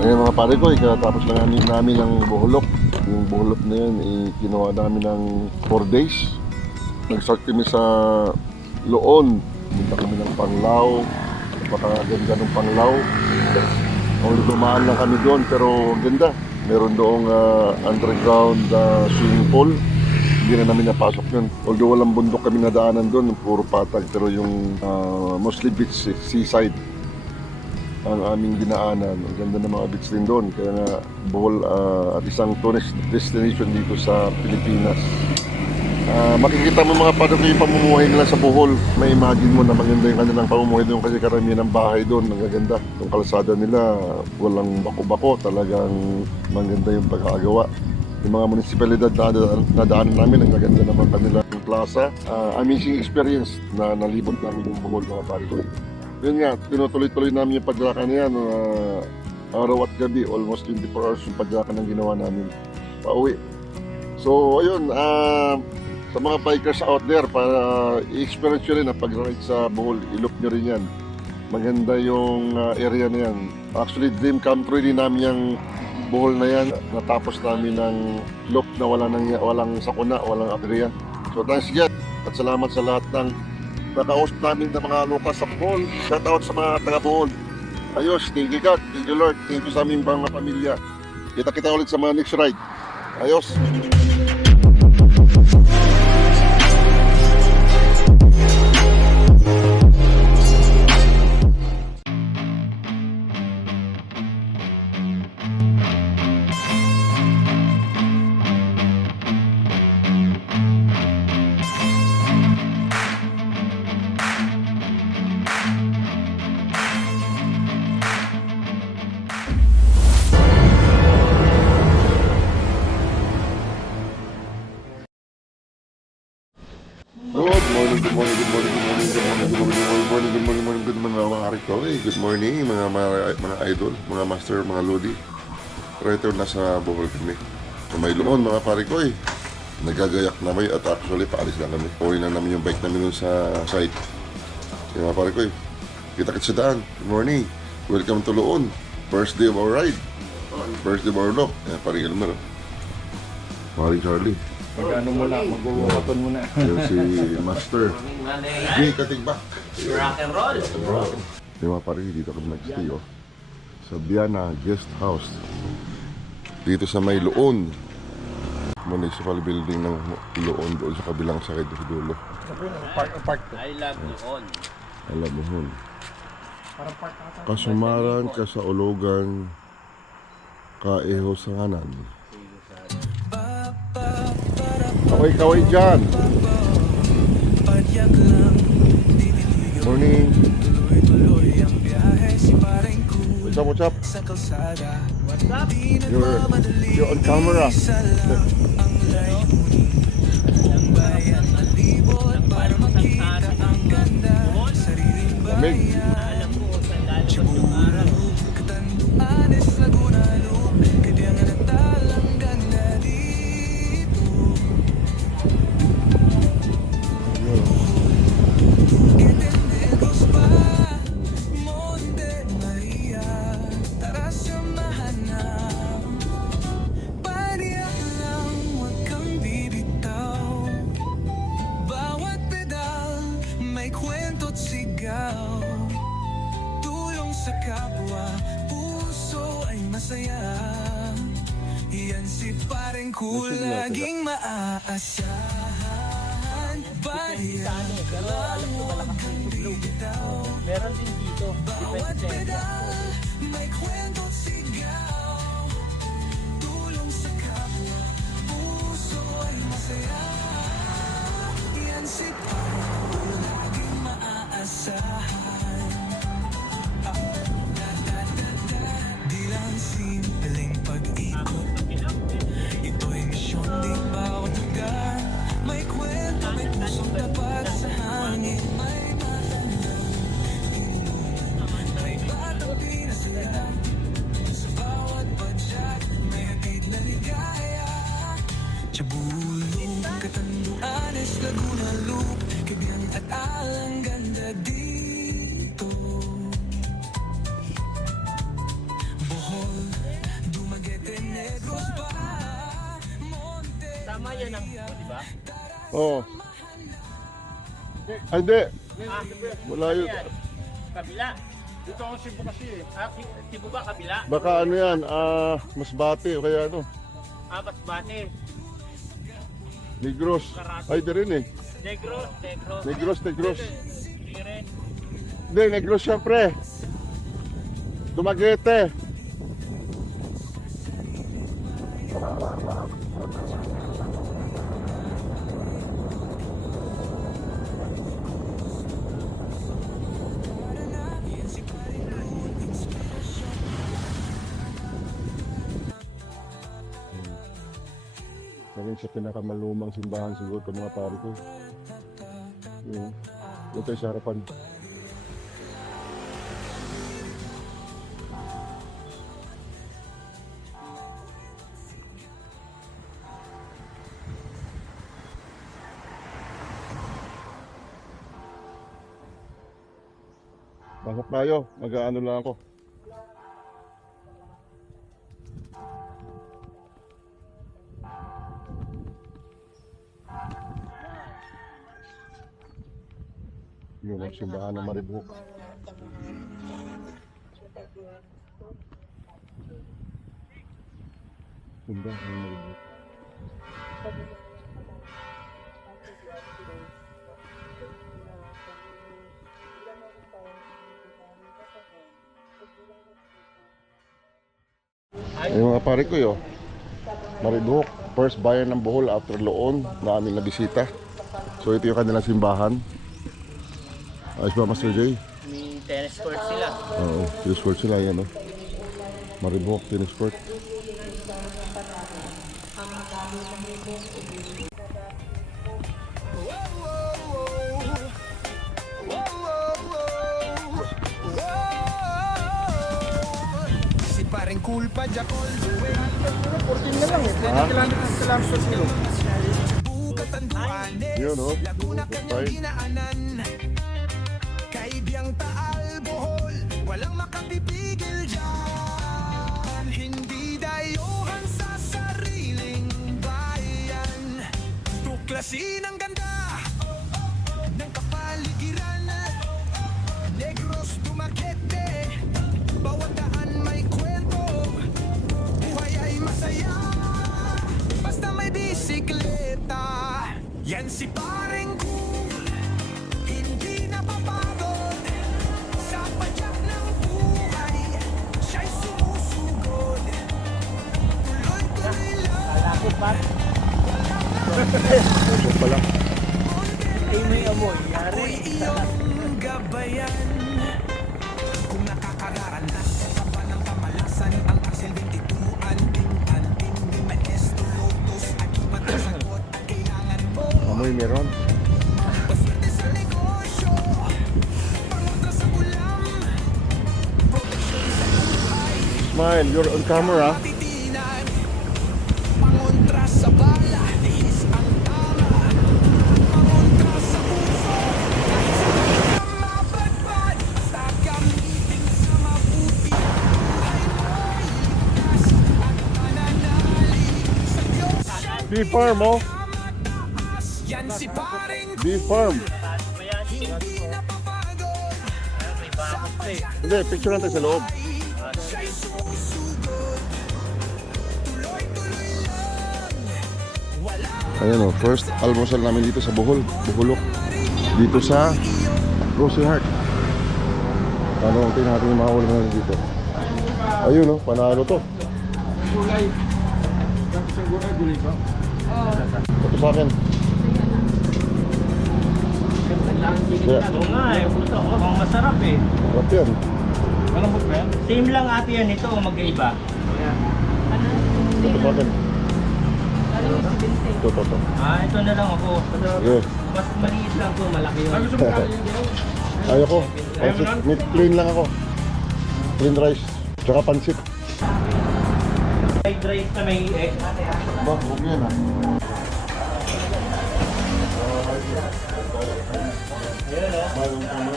Ayan mga pare ko, ikatapos lang namin ng buhulok. Yung buhulok na yun, ginawa namin ng 4 days. Nag-start kami sa Loon. Punta kami ng Panglao. Napakaganda ng Panglao. Only dumaan lang kami doon, pero ganda. Meron doong underground swimming pool. Hindi na namin napasok yun. Although walang bundok kami nadaanan doon, puro patag. Pero yung mostly beach, seaside ang aming dinaanan. Ang ganda ng mga beach din doon. Kaya nga, Bohol at isang tourist destination dito sa Pilipinas. Makikita mo mga paano yung pamumuhay nila sa Bohol. May imagine mo na maganda yung kanilang pamumuhay doon kasi karamihan ng bahay doon. Magaganda. Yung kalsada nila, walang bako-bako. Talagang maganda yung pagkakagawa. Yung mga munisipalidad na daanan namin, ang gaganda naman kanilang plaza. Amazing experience na nalibot namin yung Bohol mga pare ko. Yun nga, tinutuloy-tuloy namin yung padrakan na yan. Araw at gabi, almost 24 hours yung padrakan ang ginawa namin. Pauwi. So, ayun, sa mga bikers out there, para i-experience nyo rin ang pag-ride sa Bohol, i-loop nyo rin yan. Maganda yung area na yan. Actually, dream come true din namin yung Bohol na yan. Natapos namin ng loop na walang sakuna, walang aberya. So, thanks again. At salamat sa lahat ng nakausap namin ng mga lokal sa Bohol. Shout out sa mga taga Bohol. Ayos, thank you God, thank you Lord, thank you sa aming mga pamilya. Kita-kita ulit sa mga next ride. Ayos. Good morning mga idol, mga master, mga lodi. Return na sa Bohol kami. May Loon mga pare ko eh. Nagagayak na may at actually paalis na kami. Uwi na namin yung bike namin dun sa site. Kaya mga pare ko eh. Kita-kits sa daan. Good morning. Welcome to Loon. First day of our ride. First day of our look. Kaya pare ka naman. Pare Charlie. Mag-ano muna, mag-uwaton muna. Yan si Master. Hey, katigbak. Rock and roll. Yung mga pare, dito kami nag-stay sa Biana Guest House. Dito sa may Loon. Municipal building ng Loon doon sa kabilang sakit sa dulo. Park. I love Loon. Alam mo hon. Kasumaran, Kasaulugan, Kaeho sa nganan. Kaway dyan. Morning. What's up? You're on camera. Lamig. Sa kapwa, puso ay masaya. Yan si pareng laging maaasahan. Bayan ka lang, huwag kang bibitaw. Meron din dito. Bawat pedal, may kwento't sigaw. Tulong sa kapwa, puso ay masaya. Yan si pareng laging maaasahan. Di lang simpleng pag-ikot. Ito'y misyon din bawat lugar. May kwento, may pusong tapat sa hangin. May matandang tinulungan. May batang pinasaya. Sa bawat padyak, may hatid na ligaya. Chabulong, Catanduanes, Laguna Loop, Cagayan at Alang, ganda dito. Bohol, Oo. Ay, hindi. Wala yun. Kabila. Dito ako Cebu kasi eh. Cebu ba kabila? Baka ano yan, Masbate o kaya ano, Basbate. Negros. Ay, di rin eh. Negros. Negros. Hindi rin. Hindi, Negros syempre. Dumaguete. Naging sa pinakamalumang simbahan siguro ito mga pare ko. Yun. Ito yung sa harapan. Pasok tayo, mag-aano lang ako. Yun ang simbahan ng Maribuk. Simbahan ng Maribuk. Ay mga pare ko yo, Maribuk, first bayan ng Bohol after Loon na aming nabisita. So ito yung kanilang simbahan. Ayos ba Master J? May tennis court sila. Oo, tennis court sila yan, no? Maribuk, tennis court. Si paring kulpa, Jackal. 14 na lang eh. 20 kilometers kilo. Bukatan duwane. Yun, no? Laguna kanyang Fine. dinaanan. Kaibiyang Taal, Bohol. Walang makapipigil dyan. Hindi dayuhan sa sariling bayan. Tuklasin ang ganda ng kapaligiran. Negros, Dumaguete. Bawat daan may kwento. Buhay ay masaya. Basta may bisikleta. Yan si paring cool. Hindi napapagod. Sa padyak ng buhay siya'y sumusugod. Tuloy-tuloy lang. Alakot ba? So pala. Ay may amoy. Yari. Ako'y iyong gabayan. Kung nakakaranas sa pa ng kamalasan, ang Axel 22, anting-anting, ni Maestro Lotus, akibat ang sagot at kailangan mo. Amoy meron. Paswerte sa negosyo, pangontra sa ulam, proteksyon sa buhay, Smile, you're on camera. matitinan, pangontra sa bala, lihis ang tama, pangontra sa puso, kahit sa hirap mabadbad, basta gamitin sa mabuti, buhay mo'y ligtas at mananalig sa Diyos siyang Be firm, oh. mataas. Yan si paring Be firm. Taas ba yan? hindi napapagod. May bakot pa eh. Hindi, picture natin sa loob. Siya'y sumusugod. Tuloy-tuloy lang. Wala Ayan oh, first almusal namin dito sa Bohol, Boholok. Dito sa Rosy Heart. Ano, tingnan natin yung mga ulam natin dito. Ayun oh, panalo to. Gulay. Tapos ang gulay ba? Ito sa akin. Kaya, Oo nga eh. Puto. Mukhang masarap eh. sarap yan. Malambot ba yan? Same lang ate yan ito o magkaiba? Ito sa akin. Ito. Ito na lang ako. Sige. Mas maliit lang to, malaki yun. Ay, gusto mo kain yun? Ayoko. Pansit, plain lang ako. Plain rice. Tsaka pansit. Fried rice na may egg. Ba, huwag yan ah. Ayun o. Mayroon ka mo.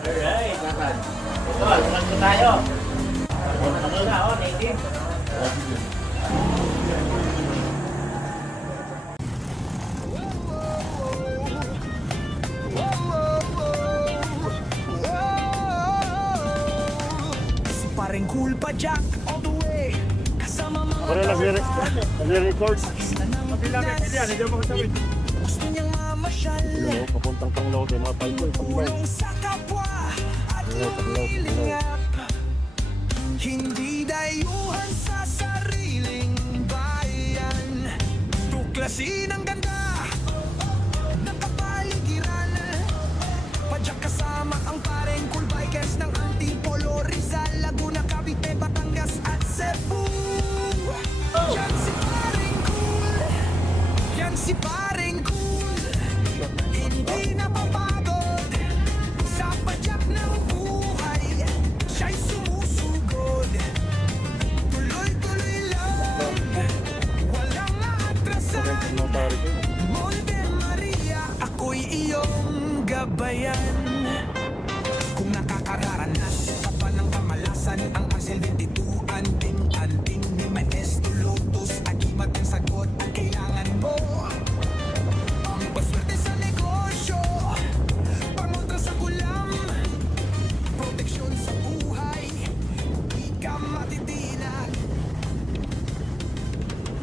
Alright. Ito, sumat ko tayo. Ano na o, native. full padyak all the way. Kasama mga Pare, nagre-record. Pila may pilihan, hindi mo kasawin. gusto niyang mamasyal. Papuntang Panglao tayo, mga palpo. Tulong sa kapwa at lumilingap. Hindi dayuhan sa sariling bayan. Tuklasin ang ganda ng kapaligiran. Padyak kasama ang pareng cool bikers ng Antipolo, Rizal, Laguna, Cavite, Batangas at Cebu. Yan si pareng cool. Yan si pareng cool. Hindi napapagod sa padyak ng buhay. Siya'y sumusugod. Tuloy-tuloy lang, walang aatrasan. Monte Maria, ako'y iyong gabayan. Kung nakakaranas ka pa ng kamalasan, ang Axel 22, anting-anting ni Maestro Lotus, agimat ang sagot at kailangan mo. Ang paswerte sa negosyo, pangontra sa kulam, proteksyon sa buhay, di ka matitinag.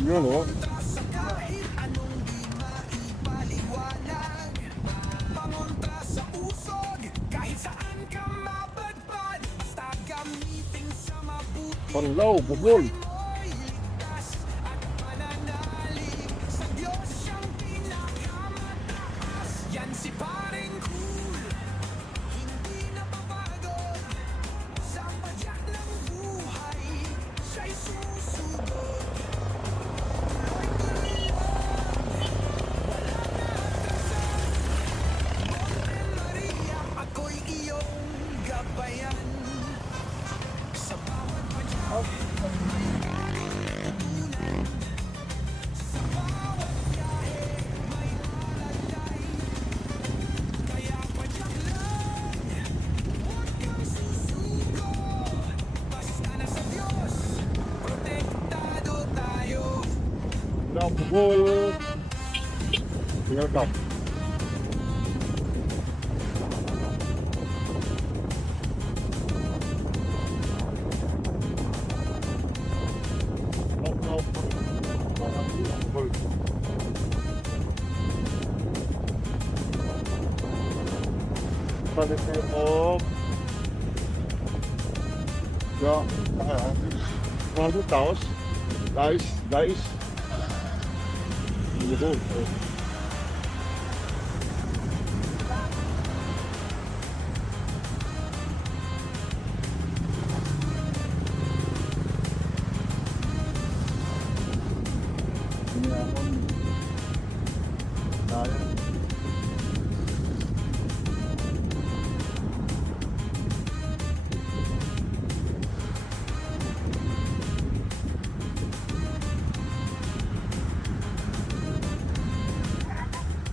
Yun, oh. Kontra sa kahit anong di maipaliwanag, pangontra sa usog, kahit saan ka mapadpad, basta gamitin sa mabuti. Panglao, bubol. Mo'y ligtas at mananalig sa Diyos siyang pinakamataas. Yan si pareng cool, hindi napapagod sa padyak ng buhay. Siya'y susugod. Tuloy-tuloy lang, walang aatrasan. Monte Maria, ako'y iyong gabayan. Sa bawat padyak, sa bawat biyahe, may malalay. Kaya padyak lang, huwag kang susuko. Basta na sa Diyos, protektado tayo. Panglao, bubol. Tingnan ka. Panglao, bubol. Balik kayo po. Yeah, mga taos. Guys. Ito.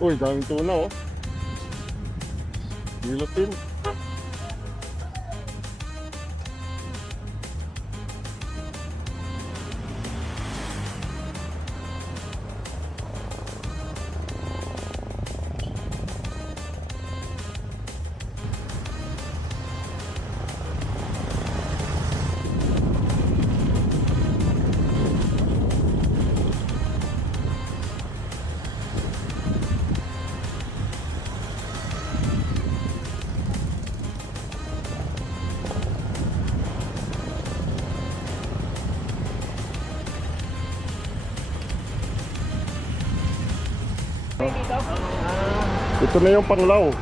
Uy, daming tuna, oh. Nilutin. Ito na yung Panglao.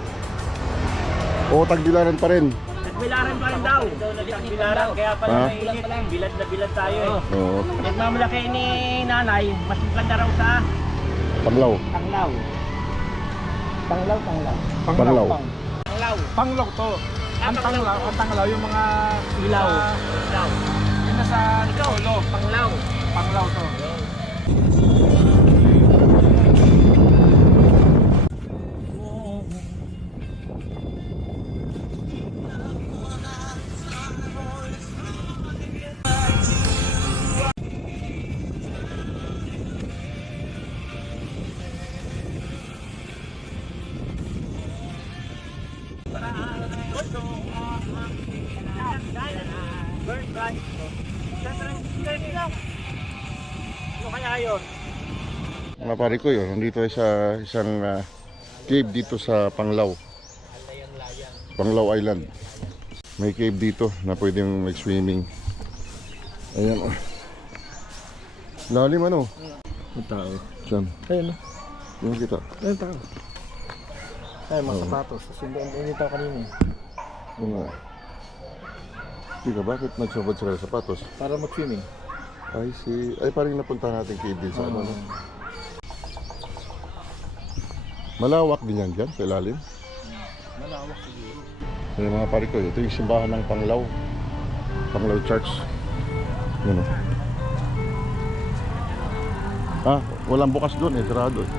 O Tagbilaran pa rin. Nagbilaran pa rin daw. Nagbilaran, kaya pala Ah? mainit. Bilad na bilad tayo eh. Oo. Nagmamalaki ni nanay, mas maganda raw sa Panglao. Tanglaw. Panglao. Tanglaw. Panglaw to. Ang tanglaw yung mga Ilaw. Yung nasa Solo. Panglaw. Panglaw to. Bird branch to. Bird lang. Ano kaya yun? Mga pare ko yun, nandito tayo sa isang cave dito sa Panglao. Panglao Island. May cave dito na pwedeng mag-swimming. Ayan oh. Lalim ano? Ang tao. Saan? Ayun, Yung kita. ayun tao. Ay, mga sapatos. Kasi hindi tao kanina. Oo nga. Teka, bakit nagsabad sila ng sapatos? Para mag-swimming. Ay, ay parang napunta natin cave din sa ano. No? Malawak din yan dyan sa ilalim. Malawak siguro. Kaya mga pare ko, ito yung simbahan ng Panglao. Panglao Church. Yun o. Ah, walang bukas doon eh, sarado eh.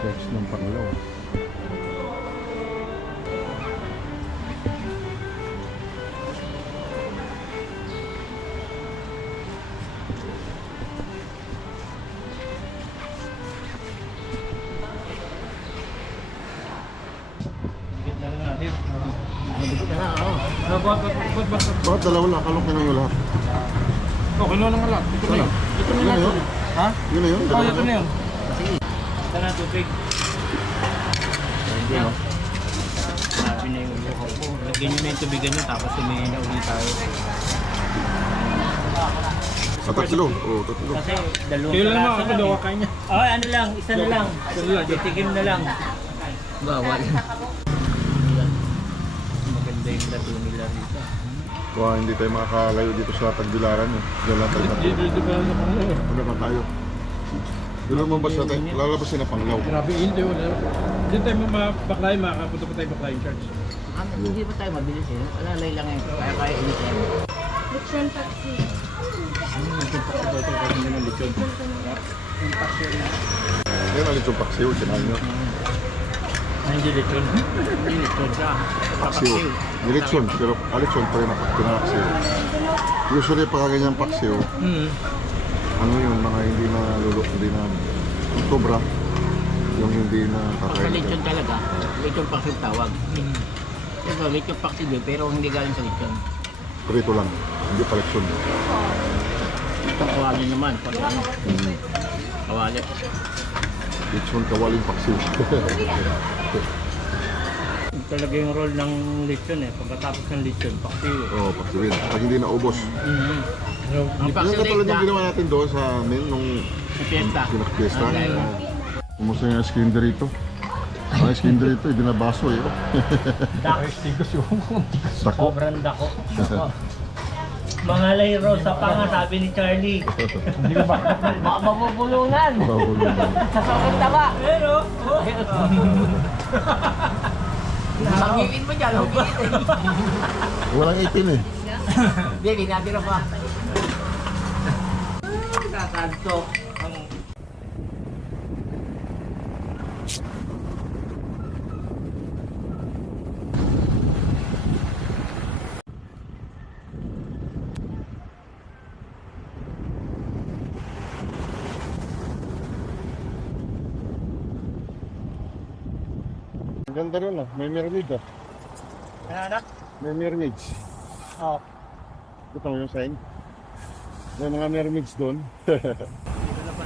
Church ng Panglao. Bakit dalawa lang? Kalok na yung lahat. Oh, kinuha ng alat. Ito na yun. Ito na Yun na yun. yun? Ha? Yun na yun? Oh, Dalawa ito na lang? yun. Ito na tubig. Hindi no? Sabi na yung ulo ko. Lagyan nyo na yung tubigan nyo tapos sumihin na ulit tayo. Sa tatlo? Oo, tatlo. Kasi dalawang Kailan naman piraso ako lang daw eh. kakain niya. Oh, ano lang, isa na lang. Isa na lang. Titikim na lang. Bawal. Maganda yung lato nila rito. Kung hindi tayo makakalayo dito sa Tagbilaran eh. Diyan lang tayo natin. Dito ba sa Panglao? Ano ba tayo? Doon mo ba sa tayo? Lalabas na Panglao. Grabe, hindi wala. Diyan tayo mabaklay, makapunta pa tayo baklay church. Hindi pa tayo mabilis eh. Alalay lang eh. Kaya ulit yan. Lechon taxi. Yan alit yung paksiw. Sinahin nyo. Hindi lechon. Hindi lechon siya. Paksiw. Nilitsyon. Pero alitson pa rin ako. Pinaksiw. Usually pagka ganyan paksiw, ano yun, mga hindi na lulok, hindi na sobra. Yung hindi na Pagka kakain. lechon talaga, lechon paksiw tawag. Ito, lechon paksiw yun, pero hindi galing sa lechon. Prito lang. Hindi paleksyon. Ito kawali naman. Pag ano, kawali. Litsyon kawaling paksiw. Talaga yung role ng lechon eh. Pagkatapos ng lechon, paksiw eh. Oo, paksiwin. Pag hindi na ubos. Ang Yung paksiw katulad na yung ginawa natin doon sa amin nung sa fiesta. pinaka-fiesta. Okay. Kumusta yung ice cream dito? Ang ice cream dito, ibinabaso eh. Dako. Dako. Sobrang dako. Mga layro sa panga, sabi ni Charlie. Hindi ko ba? Baka mabubulungan. Babulong. Sa sobrang taba. Pero, Magiging mo dyan, magiging. Walang 18 eh. Hindi, natira pa. Kakanto. Ang ganda rin ah. May mermaid ah. Anak? May mermaids. Oo. Gusto mo yung sign? May mga mermaids doon. Dito na pa.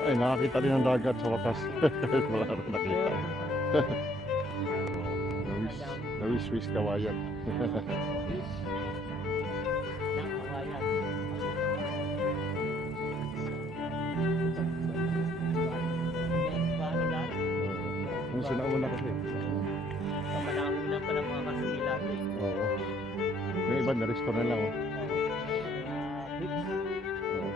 Ay, nakakita rin ang dagat sa wakas. Wala rin nakita. Nawis kawayan. pa ng mga Kastila. Oo. Yung iba na-restore na lang. Oh. Oo.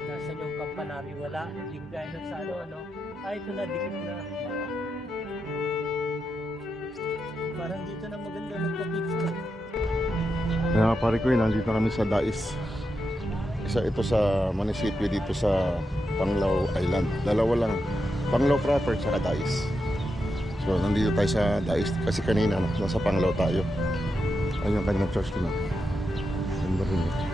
Nasaan yung kampanari? Wala. Hindi gaya nun sa ano. Ito na, dikit na. Parang dito na maganda magpa-picture. Kaya nga pare ko, nandito kami sa Dais. Isa ito sa munisipyo dito sa Panglao Island. Dalawa lang, Panglao proper at Dais. So nandito tayo sa Dais kasi kanina nasa Panglao tayo. Ayun yung kanilang church ko na. Ganda rin ito.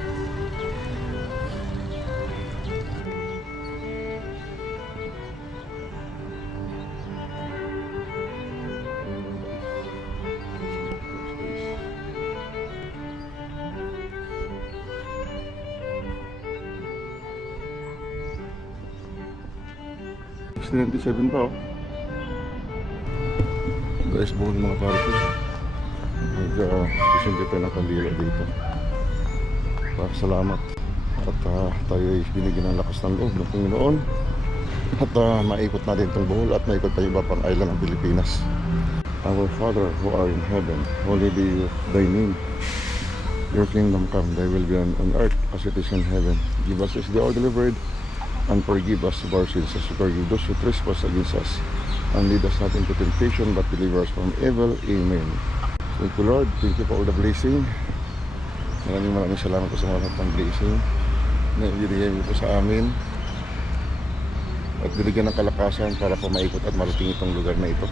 $97 pa oh. Guys, buong mga party. Nag-sindi pa ng kandila dito. Salamat. At tayo ay binigyan ng lakas ng loob ng Panginoon. At maikot natin itong Bohol at maikot pa iba pang island ng Pilipinas. Our Father who are in heaven, holy be thy name. Your kingdom come, thy will be on earth as it is in heaven. Give us this day our daily bread, and forgive us of our sins as we forgive those who trespass against us. And lead us not into temptation, but deliver us from evil. Amen. Thank you, Lord. Thank you for all the blessing. Maraming salamat po sa mga lahat ng blessing na ibinigay mo po sa amin. At binigyan ng kalakasan para po maikot at marating itong lugar na ito.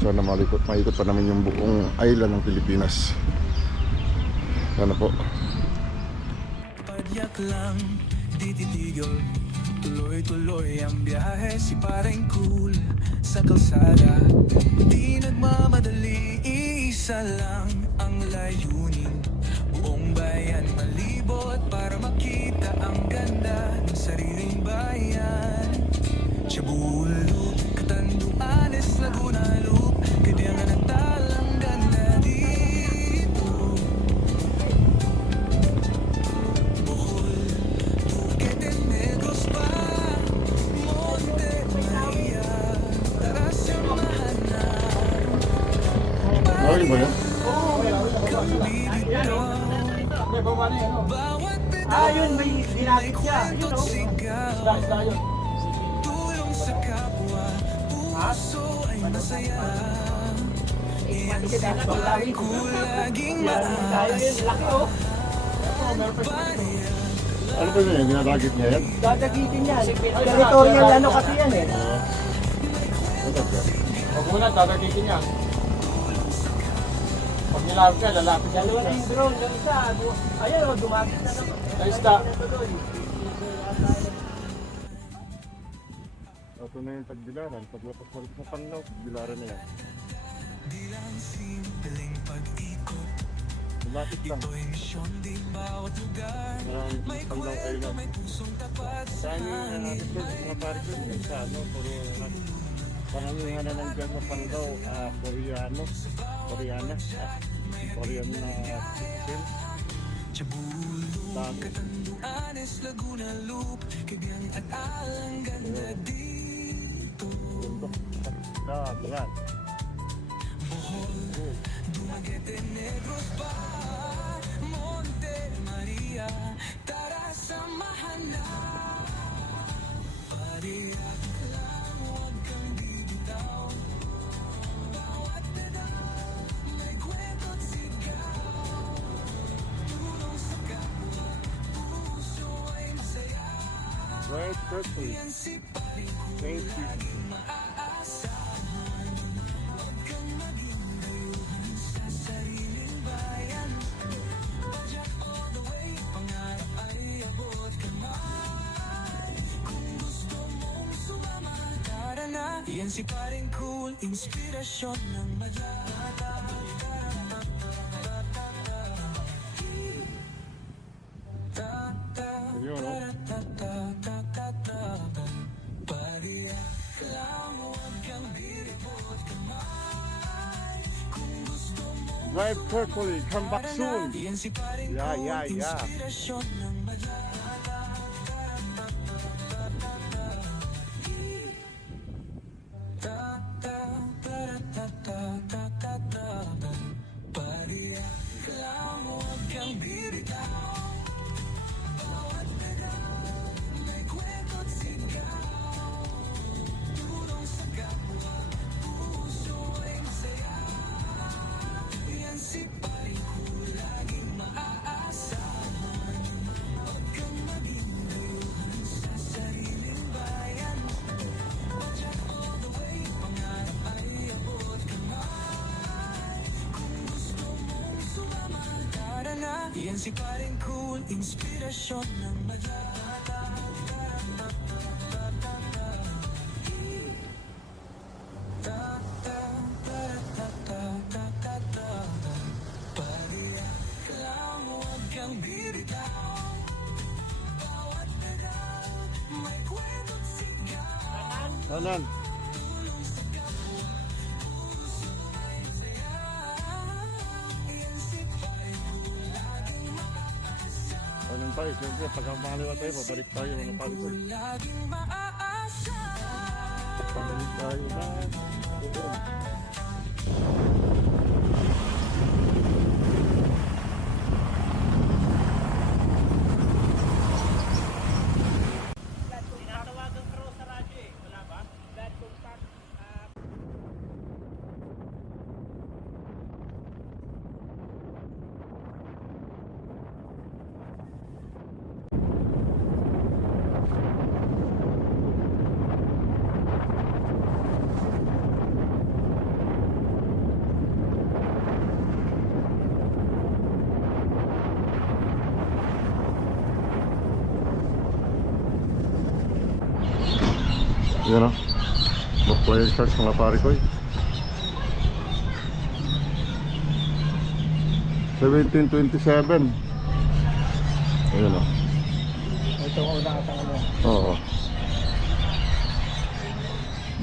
Sana maikot pa namin yung buong island ng Pilipinas. Sana po. Padyak lang, di titigil. Tuloy-tuloy ang biyahe, si pareng cool sa kalsada. Di nagmamadali, isa lang ang layunin. Buong bayan malibot para makita ang ganda ng sariling bayan. Cebu, Catanduanes, Laguna, Loop, Kadiangan at Talang ganda dito. Bohol, Duquete, Negros pa, Monte Maria, tara samahan na. Okay ba yan? Yun, may dinakit siya. Yun, oh. Tulong sa kapwa, puso ay masaya. Iyan ko laging maayos. Laki, oh. Ano ba yan? Dinadagit niya yan? Dadagitin yan. Territorial ano kasi yan eh. Huwag muna, dadagitin niya. Pag nilapit ka, lalapit ka. Dalawa na yung drone. Yung isa, ayun o, dumagit na naman. Naisda. Ito na yung tagbilaran. Paglapas mo sa Panglao, tagbilaran na yan. Di lang simpleng pag-ikot. Malapit lang. Ito'y misyon, di bawat lugar. May Panglao kwento, Island. may pusong tapat sa Saan yung natin ko, mga pare ko, sa ano, puro panangihan na nandiyan sa Pandaw, Koreana citizen. Cebu, Catanduanes, Laguna, Loop, Cabiang at Alang ganda dito. Brad. Bohol, Dumaguete, Negros pa, Monte Maria, tara samahan na. Pariyak lang, huwag kang bibitaw. Bawat pedal, may kwento't sigaw. Tulong sa kapwa, puso ay masaya. Right, perfect. Yan si paring Thank you. laging maaasahan. Huwag kang maging dayuhan sa sariling bayan. Padyak all the way, pangarap ay abot kamay. Kung gusto mong sumama, tara na. Yan si paring cool, inspirasyon ng madlata. Ayun, no? Pariyak lang, huwag kang biribot kamay. Kung gusto mo Drive carefully, come back soon. yan si paring Yeah, cool, yeah, yeah. inspirasyon ng madlata. Yan si paring cool, inspirasyon ng madala. Pariyak lang, huwag kang bibitaw. Bawat pedaw, may kwentong sigaw. Tanan. Yan si paring cool, laging maasa. Tanan tayo. Siyempre, pagka makaliwa tayo, pabalik tayo mga pare ko. Laging maaasa. Pabalik tayo na. Tinatawagan ko raw sa radyo eh. Wala ba? Bad contact. Yan o. Backfire sharks mga pare ko. 1727. Ayan o. Ito ang unang atang mo. Oo.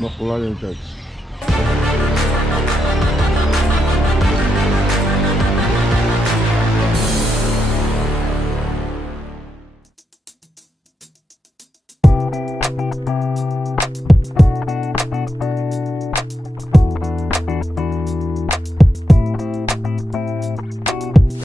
Backfire sharks.